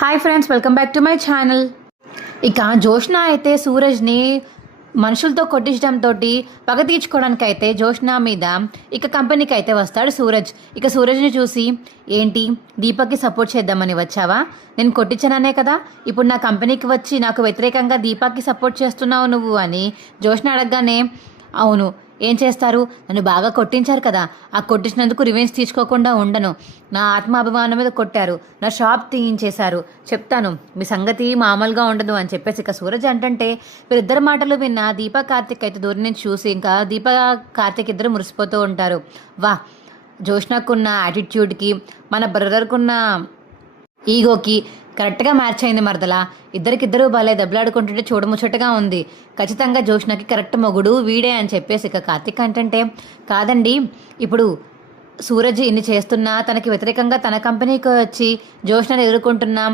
Hi friends, welcome back to my channel. ఇక జోష్న అయితే సూరజ్ని మనుషులతో కొట్టించడంతో పగ తీర్చుకోవడానికి అయితే జోష్న మీద ఇక కంపెనీకి అయితే వస్తాడు సూరజ్. ఇక సూరజ్ని చూసి, ఏంటి దీపక్కి సపోర్ట్ చేద్దామని వచ్చావా? నేను కొట్టించాననే కదా ఇప్పుడు నా కంపెనీకి వచ్చి నాకు వ్యతిరేకంగా దీపక్కి సపోర్ట్ చేస్తున్నావు నువ్వు అని జోష్న అడగగానే, అవును, ఏం చేస్తారు, నన్ను బాగా కొట్టించారు కదా, ఆ కొట్టించినందుకు రివెంజ్ తీసుకోకుండా ఉండను. నా ఆత్మాభిమానం మీద కొట్టారు, నా షాప్ తీయించేశారు, చెప్తాను మీ సంగతి మామూలుగా ఉండదు అని చెప్పేసి ఇక సూరజ్ అంటే వీరిద్దరు మాటలు విన్న దీపా కార్తిక్ అయితే దూరం నుంచి చూసి ఇంకా దీపా కార్తిక్ ఇద్దరు మురిసిపోతూ ఉంటారు. వా, జోష్నకున్న యాటిట్యూడ్కి మన బ్రదర్కున్న ఈగోకి కరెక్ట్గా మ్యాచ్ అయింది మరదలా. ఇద్దరికిద్దరూ భలే దెబ్బలాడుకుంటుంటే చూడముచ్చటగా ఉంది. ఖచ్చితంగా జోష్నకి కరెక్ట్ మొగుడు వీడే అని చెప్పేసి ఇక కార్తిక్ అంటే, కాదండి, ఇప్పుడు సూరజ్ ఇన్ని చేస్తున్నా తనకి వ్యతిరేకంగా తన కంపెనీకి వచ్చి జోష్నని ఎదుర్కొంటున్నా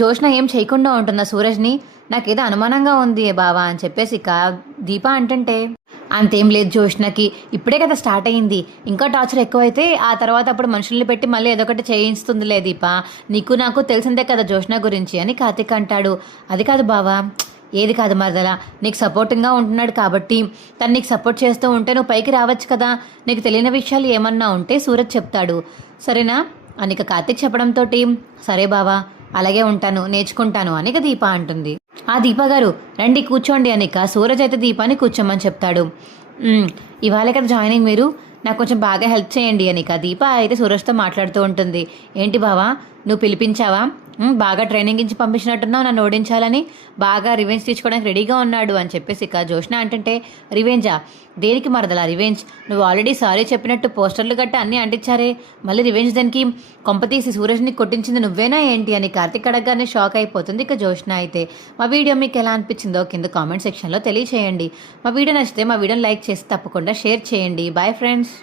జోష్న ఏం చేయకుండా ఉంటుందా సూరజ్ని? నాకేదో అనుమానంగా ఉంది బావా అని చెప్పేసి ఇక దీప అంటే, అంతేం లేదు జోష్నకి, ఇప్పుడే కదా స్టార్ట్ అయ్యింది, ఇంకా టార్చర్ ఎక్కువైతే ఆ తర్వాత అప్పుడు మనుషుల్ని పెట్టి మళ్ళీ ఏదొకటి చేయిస్తుందిలే దీప, నీకు నాకు తెలిసిందే కదా జోష్న గురించి అని కార్తిక్ అంటాడు. అది కాదు బావా, ఏది కాదు మరదలా, నీకు సపోర్టింగ్గా ఉంటున్నాడు కాబట్టి తను నీకు సపోర్ట్ చేస్తూ ఉంటే నువ్వు పైకి రావచ్చు కదా, నీకు తెలియని విషయాలు ఏమన్నా ఉంటే సూరజ్ చెప్తాడు, సరేనా అని ఇక కార్తిక్ చెప్పడంతో, సరే బావా, అలాగే ఉంటాను, నేర్చుకుంటాను అని ఇక దీప అంటుంది. ఆ దీప గారు రండి కూర్చోండి అని ఇక సూరజ్ అయితే దీపాన్ని కూర్చోమని చెప్తాడు. ఇవాళే కదా జాయినింగ్, మీరు నాకు కొంచెం బాగా హెల్ప్ చేయండి అని ఇక దీప అయితే సూరజ్తో మాట్లాడుతూ ఉంటుంది. ఏంటి బావా, నువ్వు పిలిపించావా? బాగా ట్రైనింగ్ ఇచ్చి పంపించినట్టున్నావు నన్ను ఓడించాలని, బాగా రివెంజ్ తీసుకోవడానికి రెడీగా ఉన్నాడు అని చెప్పేసి ఇక జోష్న అంటే, రివెంజా? దేనికి మరదలా రివెంజ్? నువ్వు ఆల్రెడీ సారీ చెప్పినట్టు పోస్టర్లు గట్ట అన్నీ అంటించారే, మళ్ళీ రివెంజ్ దానికి కొంపతీసి సూరజ్ని కొట్టించింది నువ్వేనా ఏంటి అని కార్తిక్ అడగగానే షాక్ అయిపోతుంది ఇక జోష్న అయితే. మా వీడియో మీకు ఎలా అనిపించిందో కింద కామెంట్ సెక్షన్లో తెలియచేయండి. మా వీడియో నచ్చితే మా వీడియోని లైక్ చేసి తప్పకుండా షేర్ చేయండి. Bye friends.